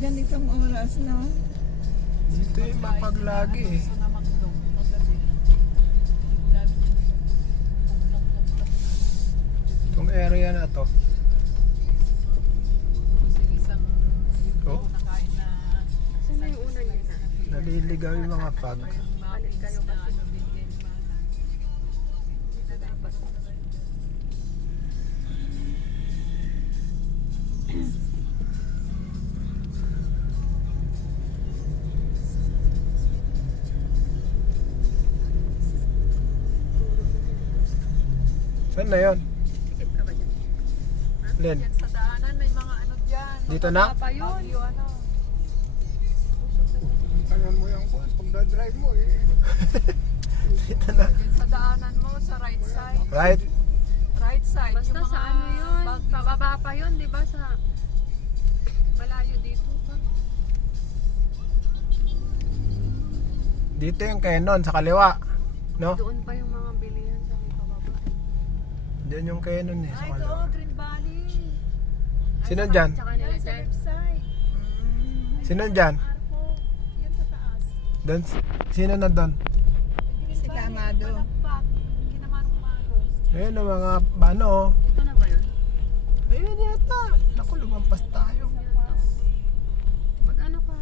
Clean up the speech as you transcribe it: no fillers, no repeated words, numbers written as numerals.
ganitong oras, no? Dito yung mapaglagi eh. Sa namakdong, magabi. Itong area na to. Tapos yung isang Oh. nakain na Saan na yung una niya na? Naliligaw yung mga pag. yung mappings na ano binigay ni Mana. Dito dapat. Saan na yun? Sikit ka ba dyan? Len? Yan sa daanan may mga ano dyan. Dito na? Pa yun. Bagyo ano. Tangan mo yung pag drive mo eh. Dito na. Yan sa daanan mo sa right side. Right? Right side. Basta yung sa mga ano yun? bagyo. Pababa pa yun, di ba? Sa malayo dito pa. Dito yung Canon sa kaliwa. No? Doon pa yung mga bilihan sa may pababa. Diyan yung Canon eh sa Ay, ito, kaliwa. Green Valley. Sino dyan? Tsaka nila Yan sa dyan. left side. Sino dyan? Arco. Yan sa taas. Doon? Sino na doon? Green Si Valley, Kamado. Palakpak. Kinamarong-maro. Ayun ang mga ano oh. Ito na ba yun? Ayun yata. Naku, lumampas tayo. Pag ano ka,